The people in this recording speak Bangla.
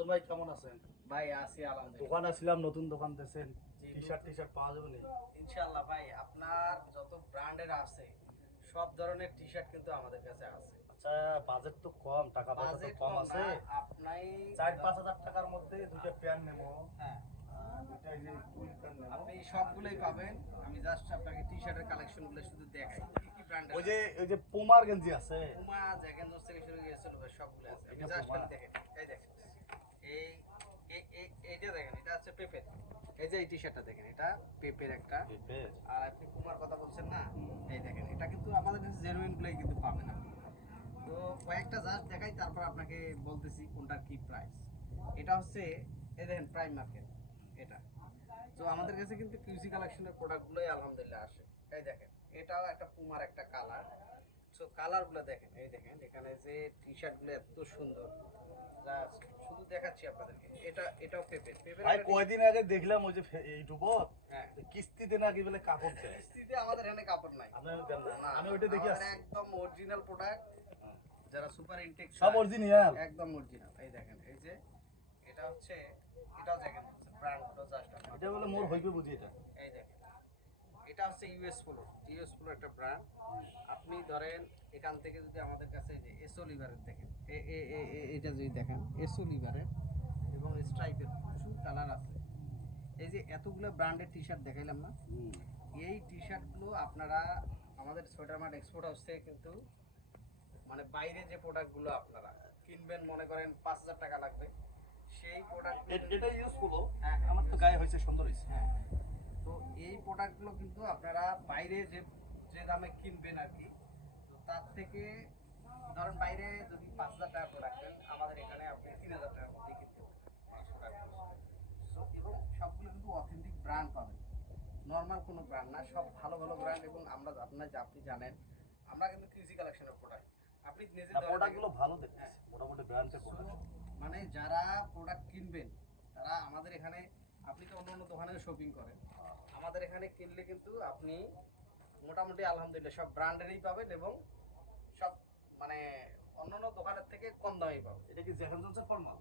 সুজন ভাই কেমন আছেন? ভাই আছি আলহামদুলিল্লাহ। দোকান আসছিলাম, নতুন দোকান দিয়েছেন, জি, টি-শার্ট পাওয়া যাবে না? ইনশাআল্লাহ ভাই, আপনার যত ব্র্যান্ডের আছে সব ধরনের টি শার্ট কিন্তু আমাদের কাছে আছে। আচ্ছা, বাজেট তো কম, টাকা পয়সা তো বাজেট কম কম আছে। না, আপনি 4-5 হাজার টাকার মধ্যে দুইটা প্যান্ট নেবো, হ্যাঁ দুইটা এই যে টুইল প্যান্ট নেবো। আপনি সবগুলোই পাবেন। আমি জাস্ট আপনাকে টি শার্টের কালেকশনগুলো শুধু দেখাই কি কি ব্র্যান্ডের। ওই যে পুমার গেঞ্জি আছে, পুমা জ্যাকেন্ডস থেকে শুরু করে চলবে সবগুলো আছে। আমি এটা জাস্ট পুমা। দেখেন, এই দেখেন, এই এইটা দেখেন, এটা হচ্ছে পেপের। এই যে এই টি শার্টটা দেখেন, এটা পেপের একটা। পেপের। আর আপনি পুমার কথা বলছেন না, এই দেখেন, এটা কিন্তু আমাদের কাছে জেনুইন গুলোই কিন্তু পাবেন আপনি। তো কয়েকটা জাস্ট দেখাই, তারপর আপনাকে বলতেছি কোনটার কি প্রাইস। এটা হচ্ছে, এই দেখেন, প্রাইম মার্কেট এটা। তো আমাদের কাছে কিন্তু কিউসি কালেকশনের প্রোডাক্টগুলোই আলহামদুলিল্লাহ আসে। এই দেখেন, এটাও একটা পুমার একটা কালার। সো কালারগুলো দেখেন, এই দেখেন, এখানে যে টি শার্টগুলো এত সুন্দর, জাস্ট শুধু দেখাচ্ছি আপনাদেরকে। এটাও পেপের ভাই কয়দিন আগে দেখলাম ওই যে ইউটিউবত, হ্যাঁ, কিস্তিতে নাকি বলে কাপড় দেয়। কিস্তিতে আমাদের এখানে কাপড় নাই। আপনারা দেন না? না, আমি ওইটা দেখি আমাদের আসছি। একদম অরিজিনাল প্রোডাক্ট। যারা সুপার ইনটেক সব অরিজিনাল। একদম অরিজিনাল। এই দেখেন, এই যে এটা হচ্ছে, এটাও দেখেন ব্র্যান্ডটা জাস্ট এটা বলে মোর হইবে বুঝি এটা। এই দেখেন, এটা হচ্ছে ইউএস পোলো একটা ব্র্যান্ড। আপনি ধরেন এখান থেকে যদি আমাদের কাছে যে এসও লিভারের দেখেন, এটা যদি দেখেন এসও লিভারের এবং স্ট্রাইপের প্রচুর কালার আছে। এই যে এতগুলো ব্র্যান্ডের টি শার্ট দেখাইলাম না, এই টি শার্টগুলো আপনারা আমাদের সোয়েটার মার্ট এক্সপোর্ট হাউস থেকে কিন্তু, মানে বাইরে যে প্রোডাক্টগুলো আপনারা কিনবেন, মনে করেন 5,000 টাকা লাগবে, সেই প্রোডাক্ট এটা ইউজ করলো। হ্যাঁ, আমার তো গায়ে হয়েছে, সুন্দর হয়েছে। হ্যাঁ। তো এই প্রোডাক্টগুলো কিন্তু আপনারা বাইরে যে যে দামে কিনবেন আর কি, তো তার থেকে ধরেন বাইরে যদি 5,000 টাকা করে রাখবেন, আমাদের এখানে আপনি 3,000 টাকার মধ্যেই কিনতে পারবেন, 500 টাকা খরচ। So, এবং সবগুলো কিন্তু অথেন্টিক ব্র্যান্ড পাবেন, নর্মাল কোনো ব্র্যান্ড না, সব ভালো ভালো ব্র্যান্ড। এবং আমরা আপনি জানেন আমরা কিন্তু কিউজি কালেকশনের প্রোডাক্ট, আপনি নিজে প্রোডাক্টগুলো ভালো দেখতেছি, মোটামুটি ব্র্যান্ডের প্রোডাক্ট। মানে যারা প্রোডাক্ট কিনবেন তারা আমাদের এখানে, আপনি তো অন্য অন্য দোকানে শপিং করেন, আমাদের এখানে কিনলে কিন্তু আপনি মোটামুটি আলহামদুলিল্লাহ সব ব্র্যান্ডেরই পাবেন এবং সব মানে অন্য অন্য দোকানের থেকে কম দামেই পাবেন। এটা কি জ্যাকসন জনসন ফর্মাল?